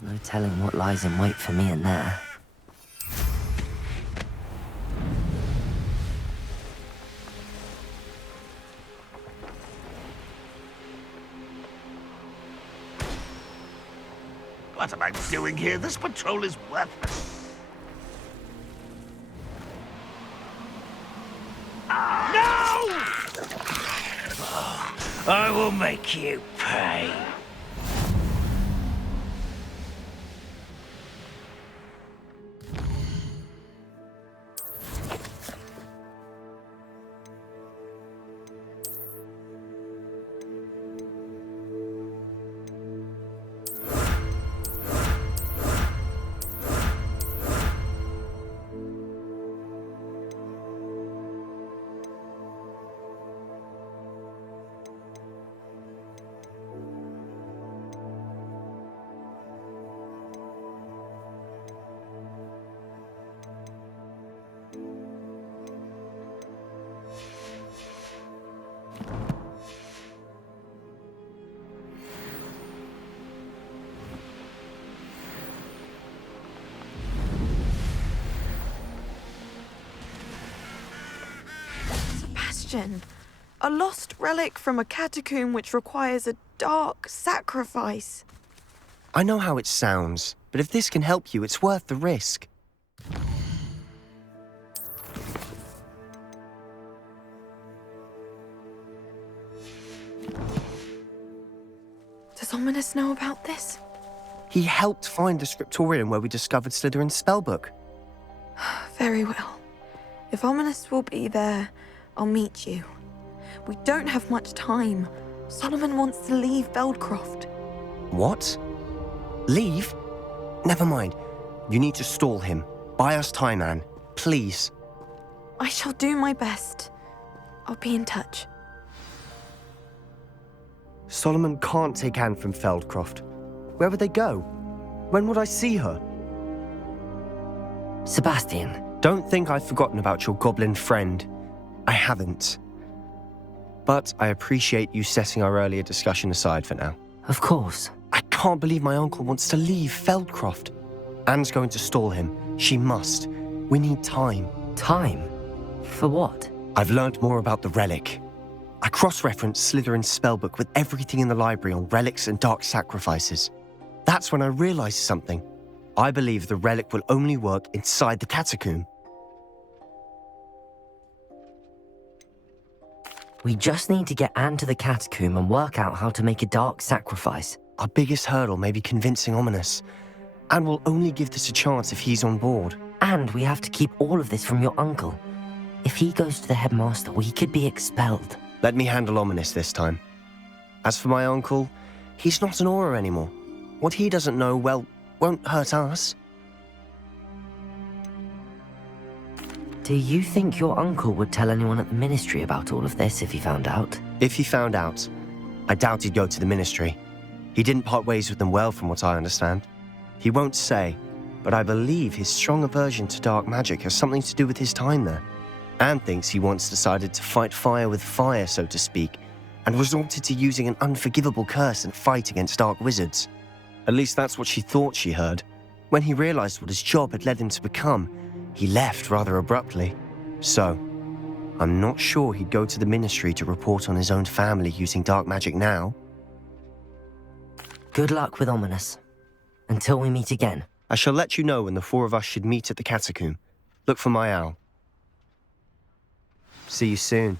There's no telling what lies in wait for me in there. What am I doing here? This patrol is worthless. No! I will make you pay. A lost relic from a catacomb which requires a dark sacrifice. I know how it sounds, but if this can help you, it's worth the risk. Does Ominous know about this? He helped find the scriptorium where we discovered Slytherin's spellbook. Very well. If Ominous will be there, I'll meet you. We don't have much time. Solomon wants to leave Beldcroft. What? Leave? Never mind. You need to stall him. Buy us time, Anne. Please. I shall do my best. I'll be in touch. Solomon can't take Anne from Feldcroft. Where would they go? When would I see her? Sebastian. Don't think I've forgotten about your goblin friend. I haven't. But I appreciate you setting our earlier discussion aside for now. Of course. I can't believe my uncle wants to leave Feldcroft. Anne's going to stall him. She must. We need time. Time? For what? I've learned more about the relic. I cross-referenced Slytherin's spellbook with everything in the library on relics and dark sacrifices. That's when I realized something. I believe the relic will only work inside the catacomb. We just need to get Anne to the catacomb and work out how to make a dark sacrifice. Our biggest hurdle may be convincing Ominous. Anne will only give this a chance if he's on board. And we have to keep all of this from your uncle. If he goes to the headmaster, we could be expelled. Let me handle Ominous this time. As for my uncle, he's not an Auror anymore. What he doesn't know, well, won't hurt us. Do you think your uncle would tell anyone at the ministry about all of this if he found out? If he found out, I doubt he'd go to the ministry. He didn't part ways with them well, from what I understand. He won't say, but I believe his strong aversion to dark magic has something to do with his time there. Anne thinks he once decided to fight fire with fire, so to speak, and resorted to using an unforgivable curse and fight against dark wizards. At least that's what she thought she heard. When he realized what his job had led him to become, he left rather abruptly. So, I'm not sure he'd go to the ministry to report on his own family using dark magic now. Good luck with Ominous. Until we meet again. I shall let you know when the four of us should meet at the catacomb. Look for my owl. See you soon.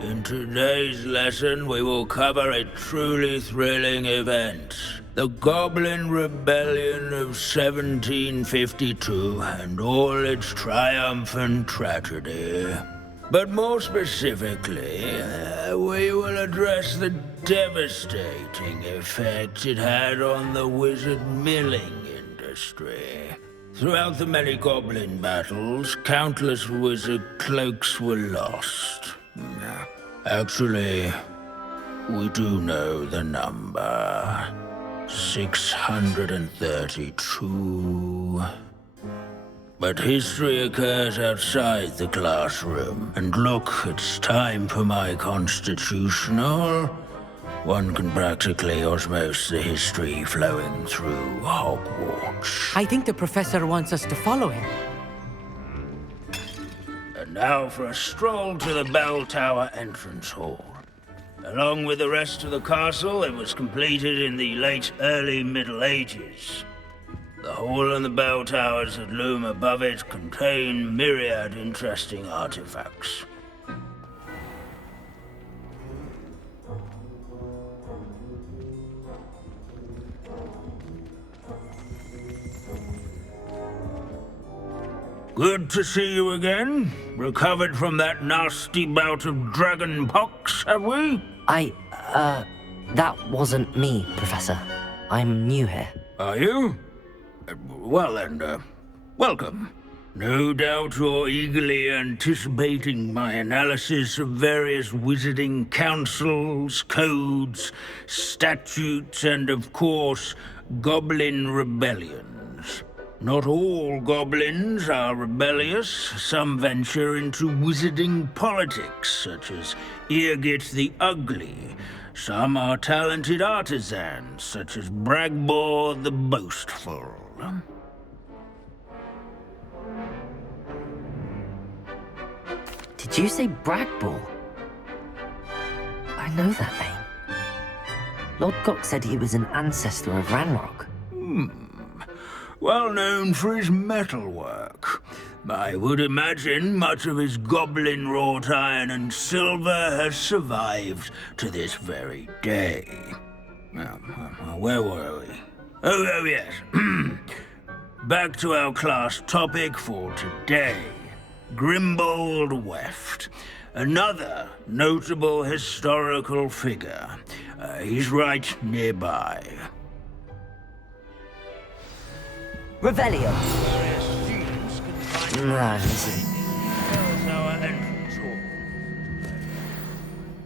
In today's lesson, we will cover a truly thrilling event. The Goblin Rebellion of 1752 and all its triumphant tragedy. But more specifically, we will address the devastating effect it had on the wizard milling industry. Throughout the many goblin battles, countless wizard cloaks were lost. Actually, we do know the number. 632. But history occurs outside the classroom. And look, it's time for my constitutional. One can practically osmose the history flowing through Hogwarts. I think the professor wants us to follow him. And now for a stroll to the bell tower entrance hall. Along with the rest of the castle, it was completed in the early Middle Ages. The hall and the bell towers that loom above it contain myriad interesting artifacts. Good to see you again. Recovered from that nasty bout of dragon pox, have we? That wasn't me, Professor. I'm new here. Are you? Well then, welcome. No doubt you're eagerly anticipating my analysis of various wizarding councils, codes, statutes, and of course, goblin rebellions. Not all goblins are rebellious. Some venture into wizarding politics, such as Eargit the Ugly. Some are talented artisans, such as Bragbor the Boastful. Did you say Bragball? I know that name. Lord Gok said he was an ancestor of Ranrock. Well known for his metalwork. I would imagine much of his goblin-wrought iron and silver has survived to this very day. Where were we? Oh yes. Back to our class topic for today. Grimbold Weft. Another notable historical figure. He's right nearby. Revelio. Various students can find No, this is... our entrance hall.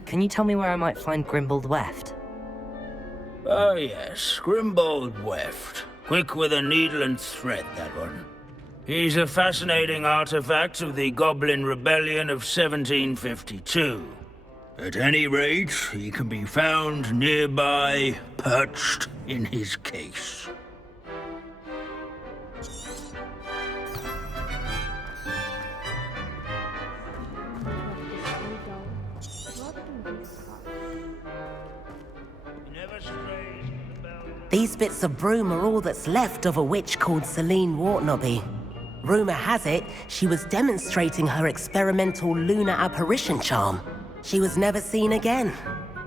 Can you tell me where I might find Grimbold Weft? Oh yes, Grimbold Weft. Quick with a needle and thread, that one. He's a fascinating artifact of the Goblin Rebellion of 1752. At any rate, he can be found nearby, perched in his case. These bits of broom are all that's left of a witch called Celine Wartnobby. Rumor has it, she was demonstrating her experimental lunar apparition charm. She was never seen again.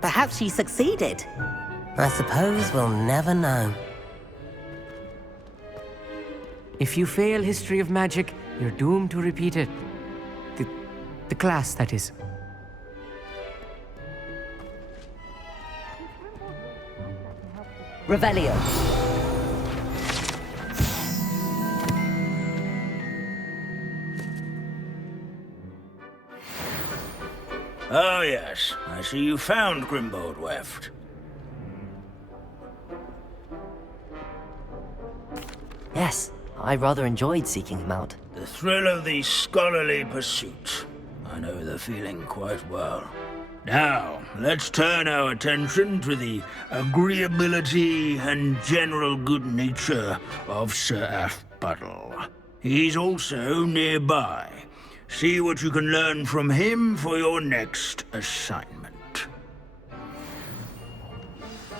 Perhaps she succeeded. I suppose we'll never know. If you fail history of magic, you're doomed to repeat it. The class, that is. Revelio. Oh yes, I see you found Grimbold Weft. Yes, I rather enjoyed seeking him out. The thrill of the scholarly pursuit. I know the feeling quite well. Now, let's turn our attention to the agreeability and general good nature of Sir Aphbuttle. He's also nearby. See what you can learn from him for your next assignment.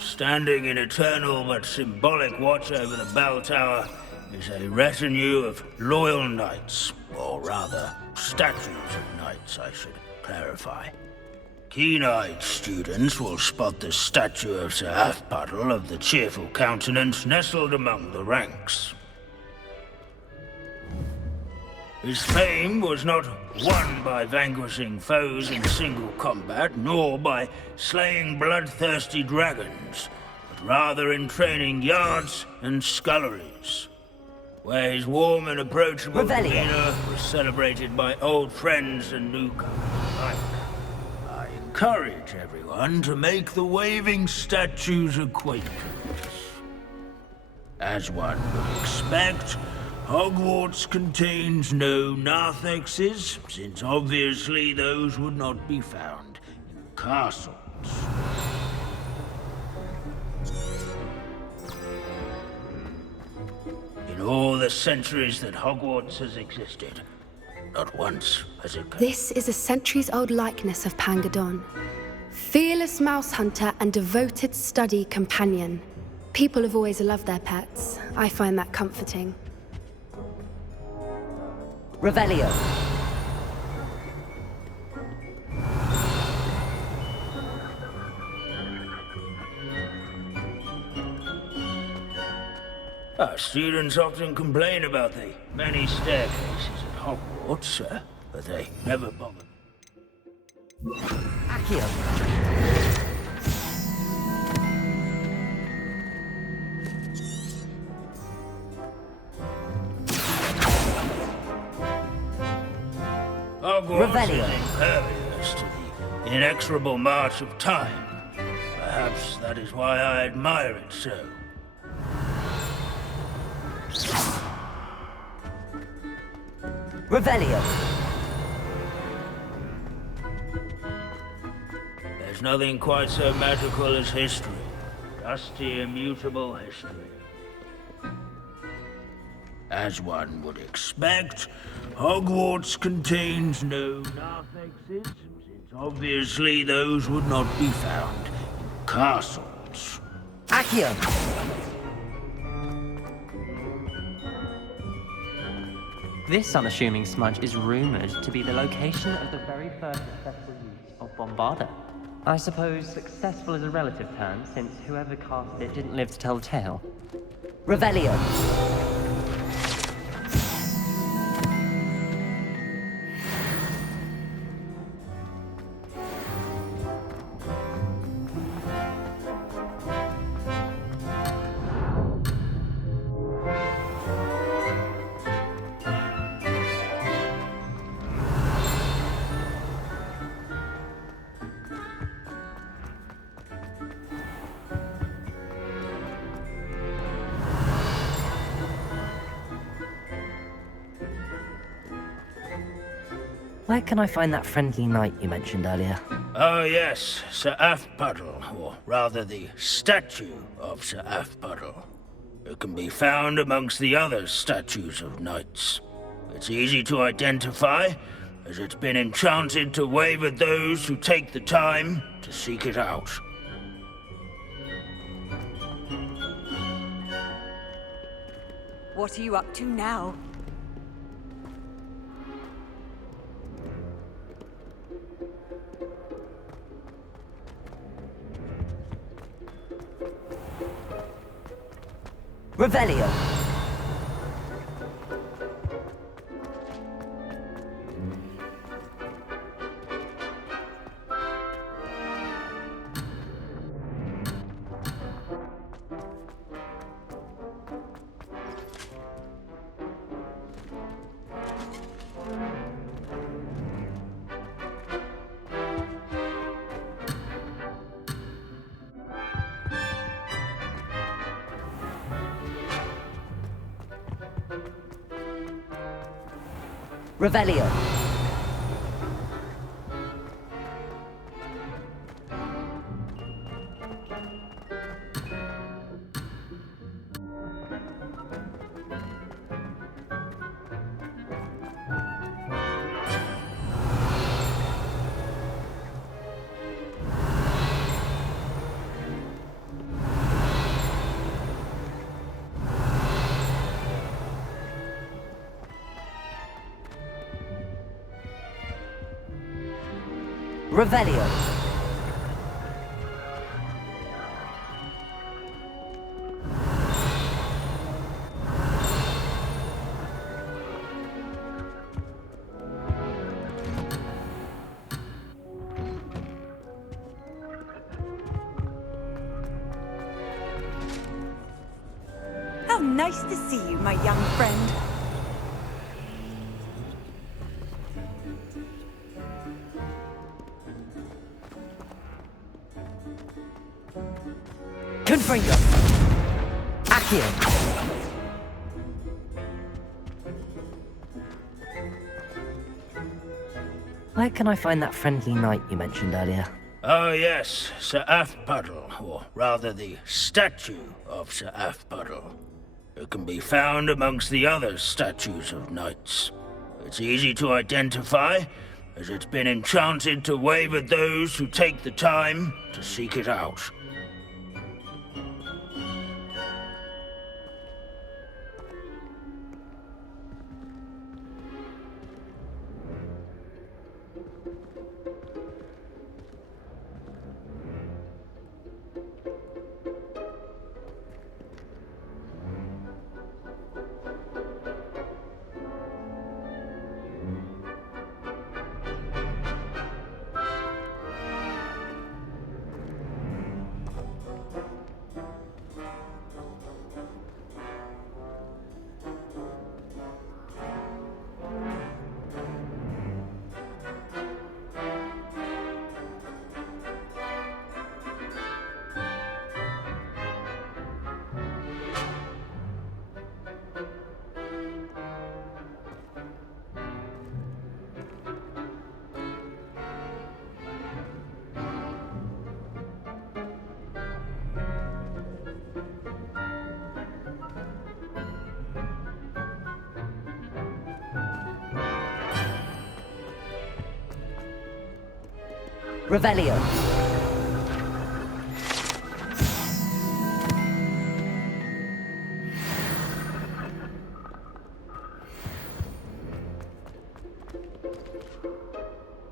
Standing in eternal but symbolic watch over the bell tower is a retinue of loyal knights, or rather, statues of knights, I should clarify. Keen-eyed students will spot the statue of Sir Half-Puddle of the Cheerful Countenance nestled among the ranks. His fame was not won by vanquishing foes in single combat, nor by slaying bloodthirsty dragons, but rather in training yards and sculleries, where his warm and approachable demeanor was celebrated by old friends and newcomers alike. I encourage everyone to make the waving statue's acquaintance. As one would expect, Hogwarts contains no narthexes, since obviously those would not be found in castles. In all the centuries that Hogwarts has existed, not once has it come. This is a centuries-old likeness of Pangadon. Fearless mouse hunter and devoted study companion. People have always loved their pets. I find that comforting. Revelio. Our students often complain about the many staircases at Hogwarts, but they never bother. Accio. Hogwarts Revelio. is impervious to the inexorable march of time. Perhaps that is why I admire it so. Revelio. There's nothing quite so magical as history. Dusty, immutable history. As one would expect, Hogwarts contains no narthexes, since obviously those would not be found in castles. Accio. This unassuming smudge is rumored to be the location of the very first successful use of Bombarda. I suppose successful is a relative term, since whoever cast it didn't live to tell the tale. Revelio. Where can I find that friendly knight you mentioned earlier? Oh yes, Sir Half-Puddle, or rather the statue of Sir Half-Puddle. It can be found amongst the other statues of knights. It's easy to identify, as it's been enchanted to wave at those who take the time to seek it out. What are you up to now? Revelio. Revelio. Revelio. Nice to see you, my young friend. Confringo! Accio! Where can I find that friendly knight you mentioned earlier? Oh yes, Sir Afpuddle, or rather the statue of Sir Afpuddle. It can be found amongst the other statues of knights. It's easy to identify, as it's been enchanted to wave at those who take the time to seek it out. Revelio.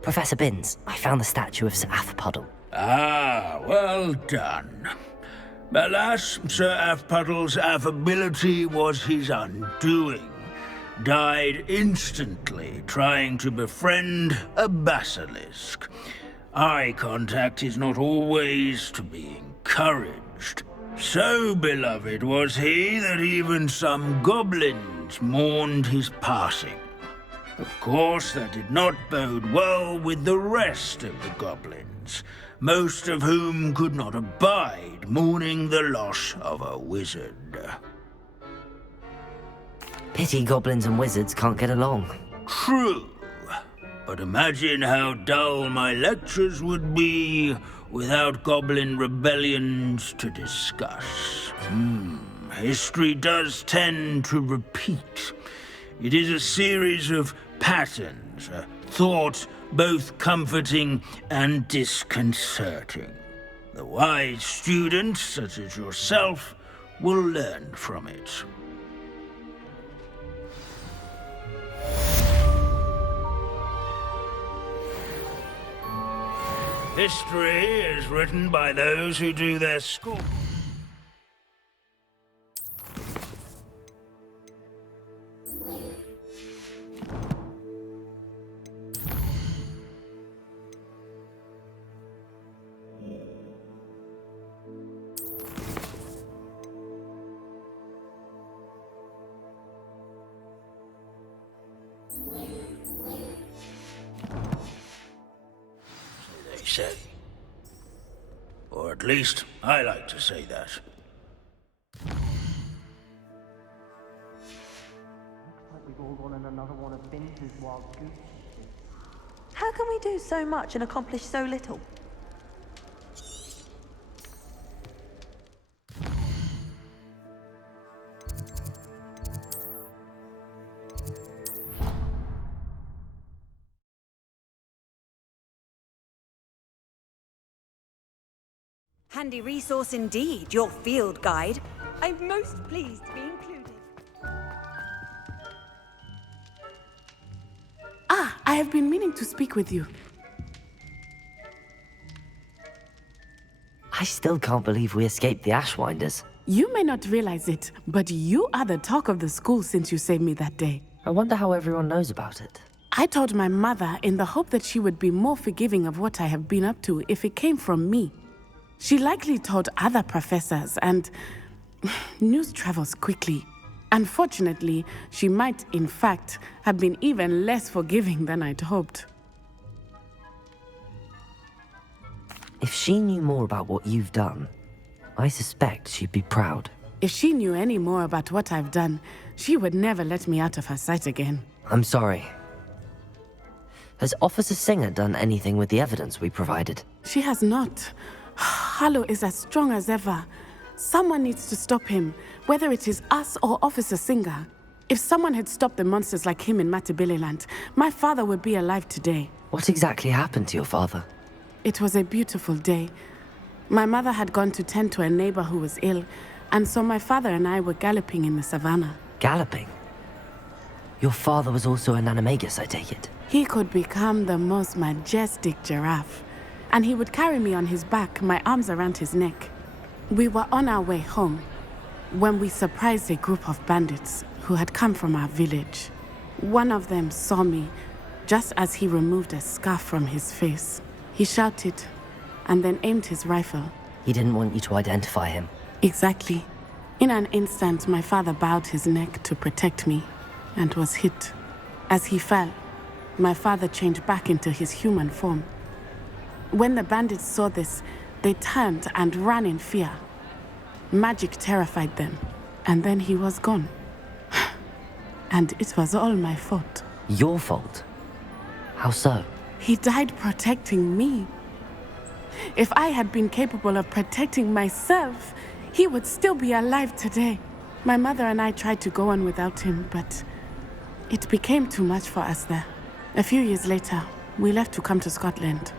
Professor Binns, I found the statue of Sir Afpuddle. Ah, well done. Alas, Sir Afpuddle's affability was his undoing. Died instantly trying to befriend a basilisk. Eye contact is not always to be encouraged. So beloved was he that even some goblins mourned his passing. Of course, that did not bode well with the rest of the goblins, most of whom could not abide mourning the loss of a wizard. Pity goblins and wizards can't get along. True. But imagine how dull my lectures would be without goblin rebellions to discuss. History does tend to repeat. It is a series of patterns, a thought both comforting and disconcerting. The wise student, such as yourself, will learn from it. History is written by those who do their school. Say. Or at least, I like to say that. Looks like we've all gone in another one of Binns' wild goose chases. How can we do so much and accomplish so little? Handy resource indeed, your field guide. I'm most pleased to be included. Ah, I have been meaning to speak with you. I still can't believe we escaped the Ashwinders. You may not realize it, but you are the talk of the school since you saved me that day. I wonder how everyone knows about it. I told my mother in the hope that she would be more forgiving of what I have been up to if it came from me. She likely told other professors, and news travels quickly. Unfortunately, she might, in fact, have been even less forgiving than I'd hoped. If she knew more about what you've done, I suspect she'd be proud. If she knew any more about what I've done, she would never let me out of her sight again. I'm sorry. Has Officer Singer done anything with the evidence we provided? She has not. Harlow is as strong as ever. Someone needs to stop him, whether it is us or Officer Singer. If someone had stopped the monsters like him in Matabeleland, my father would be alive today. What exactly happened to your father? It was a beautiful day. My mother had gone to tend to a neighbor who was ill, and so my father and I were galloping in the savannah. Galloping? Your father was also an animagus, I take it? He could become the most majestic giraffe, and he would carry me on his back, my arms around his neck. We were on our way home when we surprised a group of bandits who had come from our village. One of them saw me just as he removed a scarf from his face. He shouted and then aimed his rifle. He didn't want you to identify him. Exactly. In an instant, my father bowed his neck to protect me and was hit. As he fell, my father changed back into his human form. When the bandits saw this, they turned and ran in fear. Magic terrified them, and then he was gone. And it was all my fault. Your fault? How so? He died protecting me. If I had been capable of protecting myself, he would still be alive today. My mother and I tried to go on without him, but it became too much for us there. A few years later, we left to come to Scotland.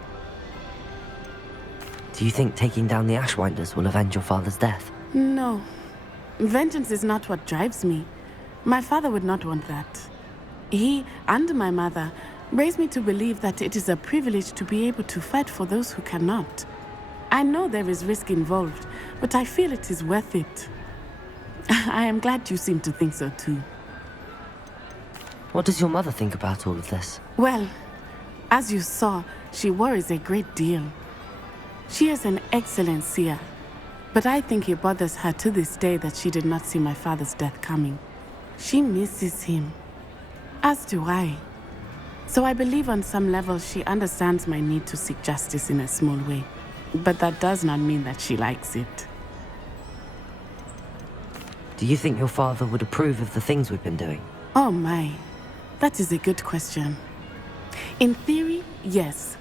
Do you think taking down the Ashwinders will avenge your father's death? No. Vengeance is not what drives me. My father would not want that. He and my mother raised me to believe that it is a privilege to be able to fight for those who cannot. I know there is risk involved, but I feel it is worth it. I am glad you seem to think so too. What does your mother think about all of this? Well, as you saw, she worries a great deal. She is an excellent seer, but I think it bothers her to this day that she did not see my father's death coming. She misses him, as do I. So I believe on some level she understands my need to seek justice in a small way, but that does not mean that she likes it. Do you think your father would approve of the things we've been doing? Oh my, that is a good question. In theory, yes.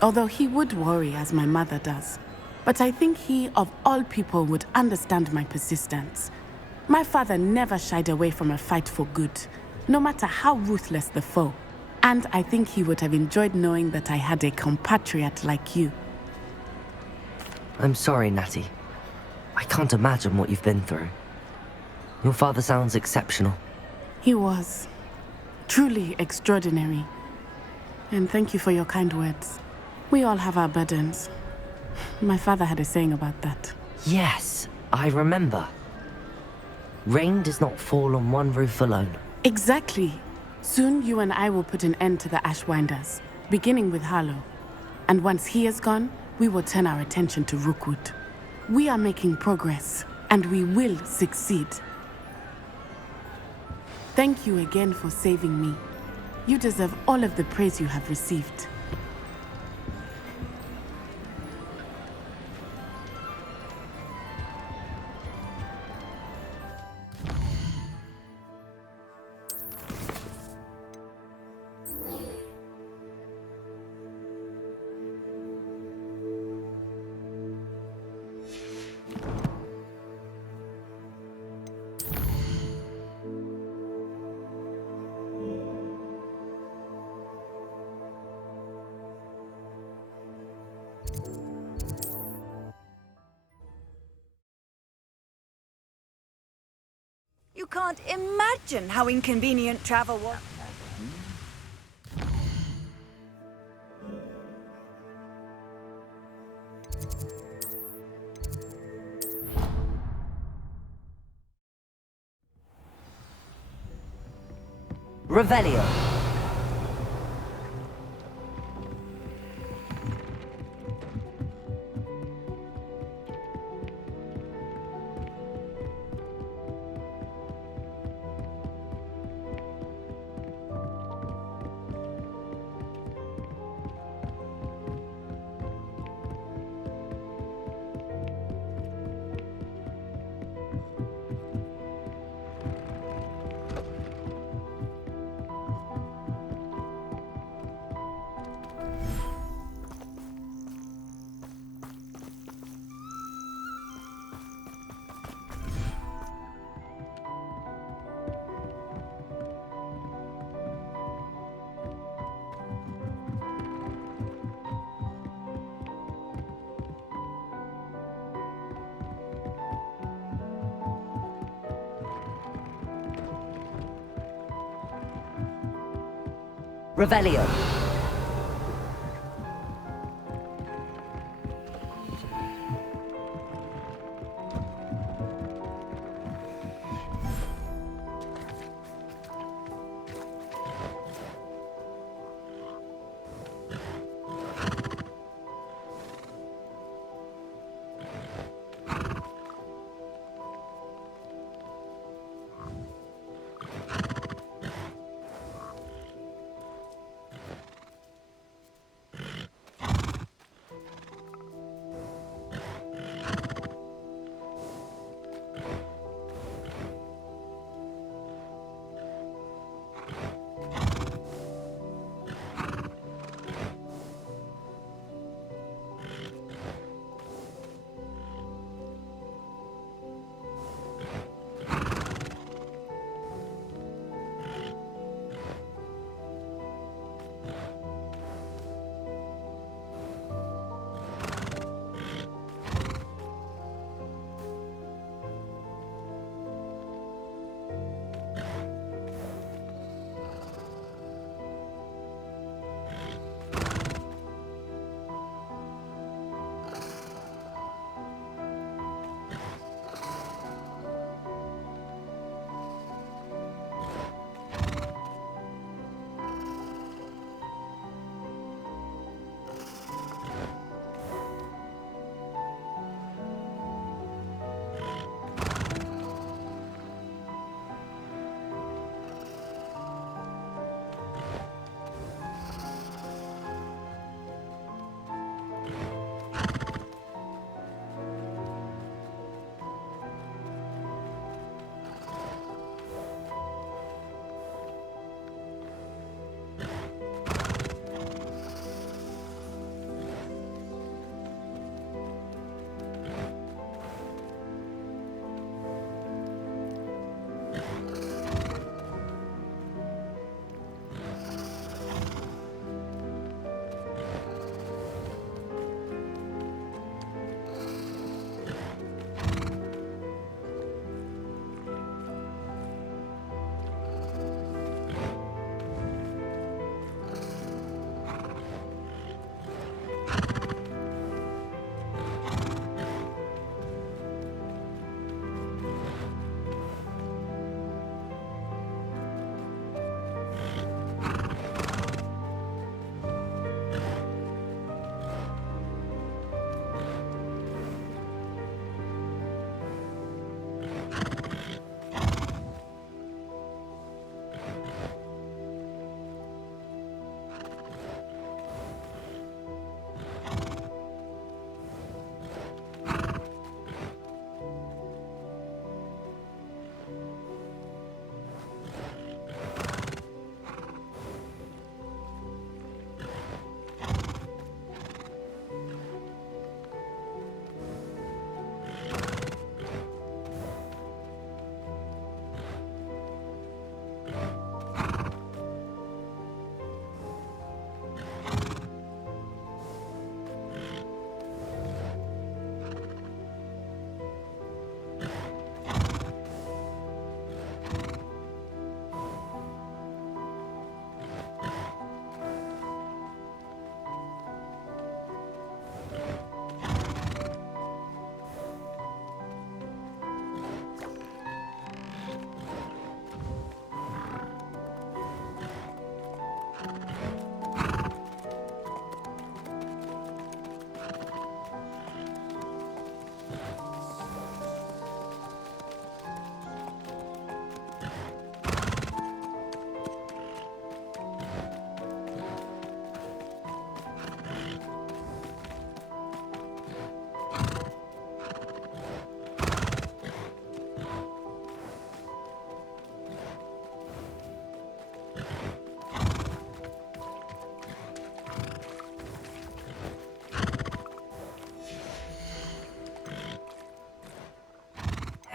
Although he would worry, as my mother does. But I think he, of all people, would understand my persistence. My father never shied away from a fight for good, no matter how ruthless the foe. And I think he would have enjoyed knowing that I had a compatriot like you. I'm sorry, Natty. I can't imagine what you've been through. Your father sounds exceptional. He was. Truly extraordinary. And thank you for your kind words. We all have our burdens. My father had a saying about that. Yes, I remember. Rain does not fall on one roof alone. Exactly. Soon you and I will put an end to the Ashwinders, beginning with Harlow. And once he is gone, we will turn our attention to Rookwood. We are making progress, and we will succeed. Thank you again for saving me. You deserve all of the praise you have received. You can't imagine how inconvenient travel was. Revelio. Revelio.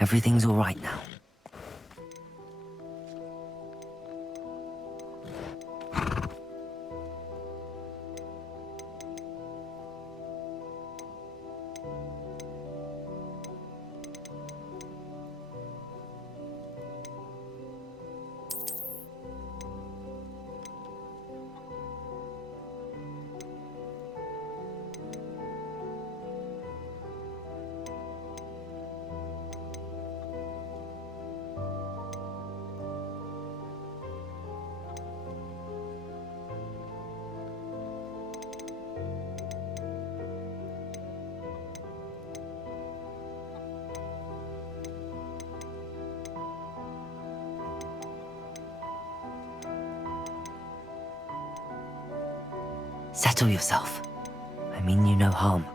Everything's all right now. Settle yourself. I mean you no harm.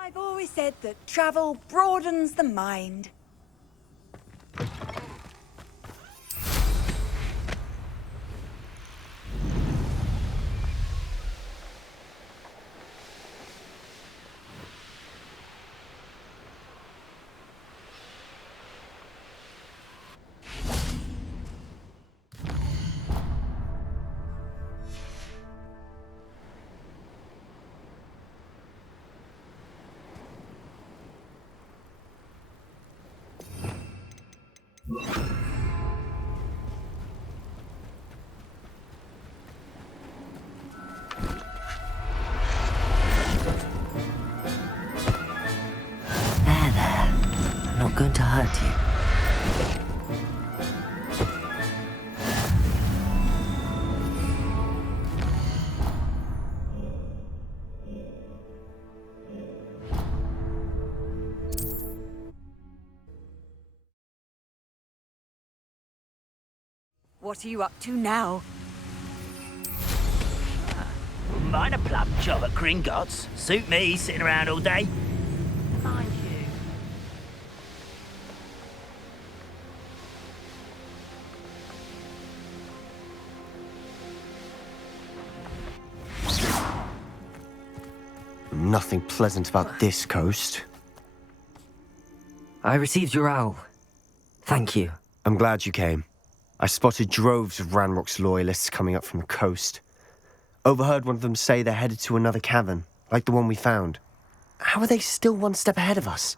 I've always said that travel broadens the mind. I'm not going to hurt you. What are you up to now? Mind a plum job at Gringotts. Suit me, sitting around all day. Mind you. Nothing pleasant about this coast. I received your owl. Thank you. I'm glad you came. I spotted droves of Ranrock's loyalists coming up from the coast. Overheard one of them say they're headed to another cavern, like the one we found. How are they still one step ahead of us?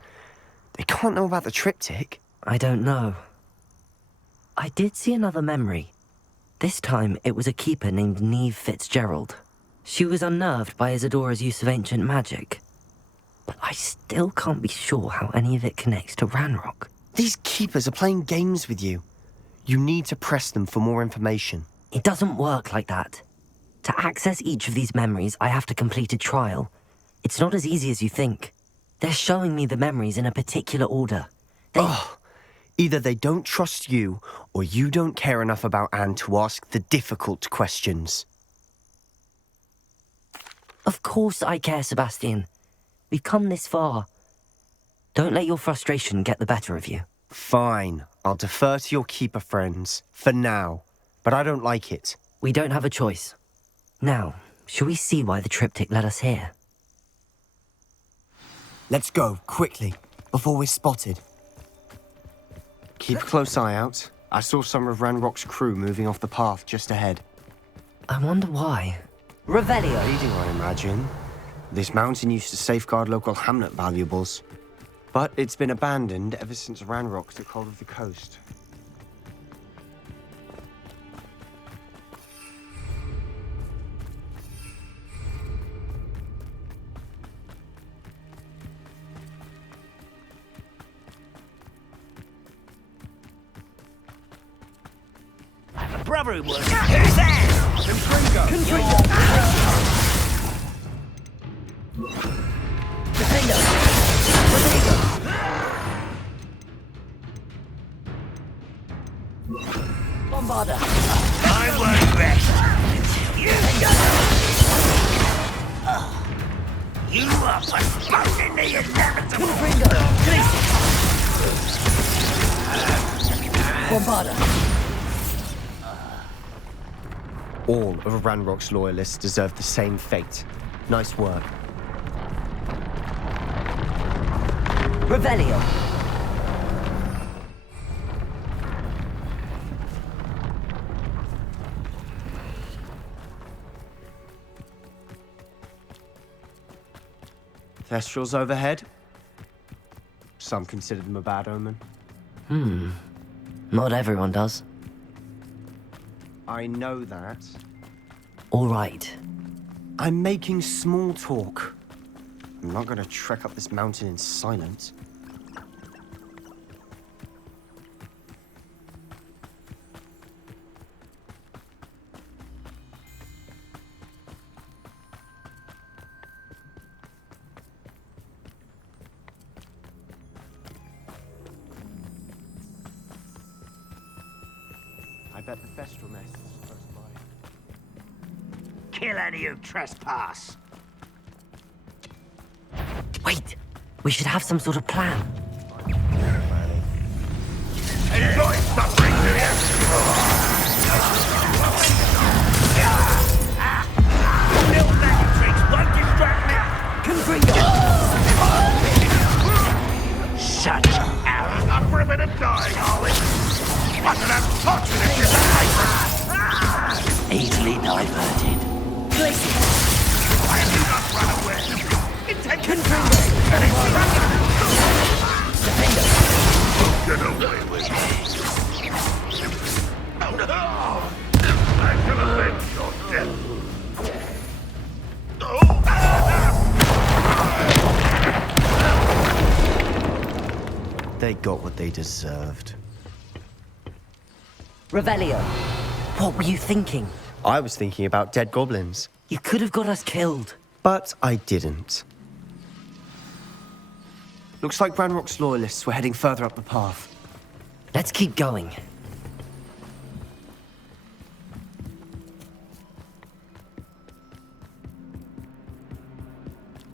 They can't know about the triptych. I don't know. I did see another memory. This time it was a keeper named Neve Fitzgerald. She was unnerved by Isadora's use of ancient magic. But I still can't be sure how any of it connects to Ranrock. These keepers are playing games with you. You need to press them for more information. It doesn't work like that. To access each of these memories, I have to complete a trial. It's not as easy as you think. They're showing me the memories in a particular order. Either they don't trust you, or you don't care enough about Anne to ask the difficult questions. Of course I care, Sebastian. We've come this far. Don't let your frustration get the better of you. Fine, I'll defer to your keeper friends, for now. But I don't like it. We don't have a choice. Now, shall we see why the triptych led us here? Let's go, quickly, before we're spotted. Keep a close eye out. I saw some of Ranrock's crew moving off the path just ahead. I wonder why. Revelio! Trading, I imagine. This mountain used to safeguard local hamlet valuables. But it's been abandoned ever since Ranrock took hold of the coast. My brother who was. Who's there? Confringo! Defender! Rodrigo! Bombarder! I won't rest until you are postponing the inevitable. Bombarder! All of Ranrock's loyalists deserve the same fate. Nice work. Revelio! Thestrals overhead. Some consider them a bad omen. Not everyone does. I know that. All right. I'm making small talk. I'm not gonna trek up this mountain in silence. I bet the Thestral nest is close by. Kill any who trespass. Wait! We should have some sort of plan. Enjoy suffering to the end! Little magic tricks won't distract me. Confringo! Shut up. Not for a bit of dying, are we? Wasn't unfortunate disappointment! Easily diverted. Why have you not run away? Intention get away with it. Oh no! I shall avenge your death. They got what they deserved. Revelio! What were you thinking? I was thinking about dead goblins. You could have got us killed. But I didn't. Looks like Ranrock's loyalists were heading further up the path. Let's keep going.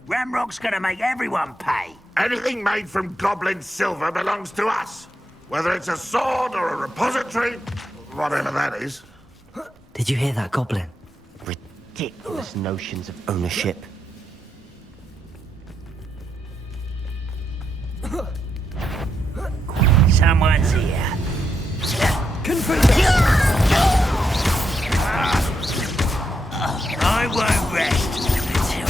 Ramrock's gonna make everyone pay. Anything made from goblin silver belongs to us. Whether it's a sword or a repository, whatever that is. Did you hear that, Goblin? Ridiculous notions of ownership. Someone's here. I won't rest until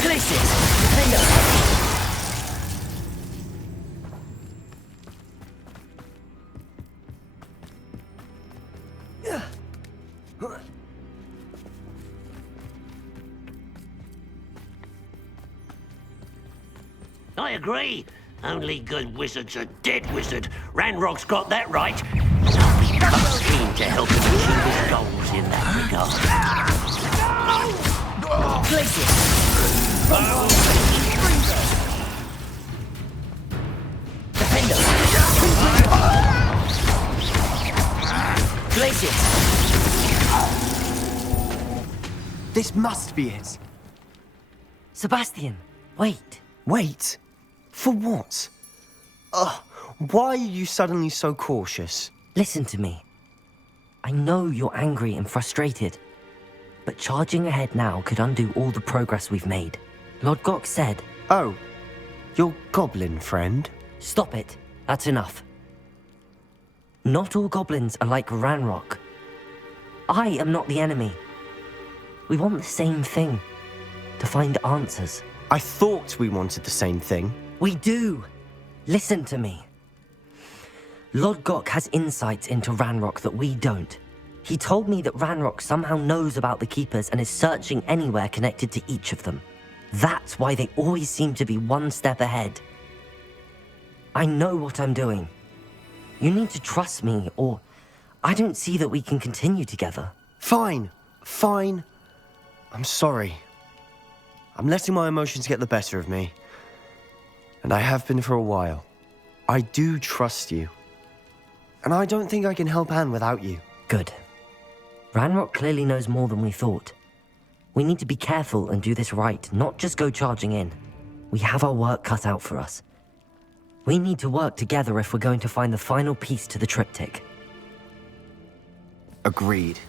I agree. Only good wizards are dead wizard. Ranrock's got that right. And I'll be most keen to help him achieve his goals in that regard. Place it! Defender! Place it! This must be it. Sebastian, wait. Wait? For what? Ugh, why are you suddenly so cautious? Listen to me. I know you're angry and frustrated, but charging ahead now could undo all the progress we've made. Lodgok said... Oh, your goblin friend? Stop it. That's enough. Not all goblins are like Ranrock. I am not the enemy. We want the same thing. To find answers. I thought we wanted the same thing. We do. Listen to me. Lodgok has insights into Ranrock that we don't. He told me that Ranrock somehow knows about the Keepers and is searching anywhere connected to each of them. That's why they always seem to be one step ahead. I know what I'm doing. You need to trust me, or I don't see that we can continue together. Fine. Fine. I'm sorry. I'm letting my emotions get the better of me. And I have been for a while. I do trust you. And I don't think I can help Anne without you. Good. Ranrock clearly knows more than we thought. We need to be careful and do this right, not just go charging in. We have our work cut out for us. We need to work together if we're going to find the final piece to the triptych. Agreed.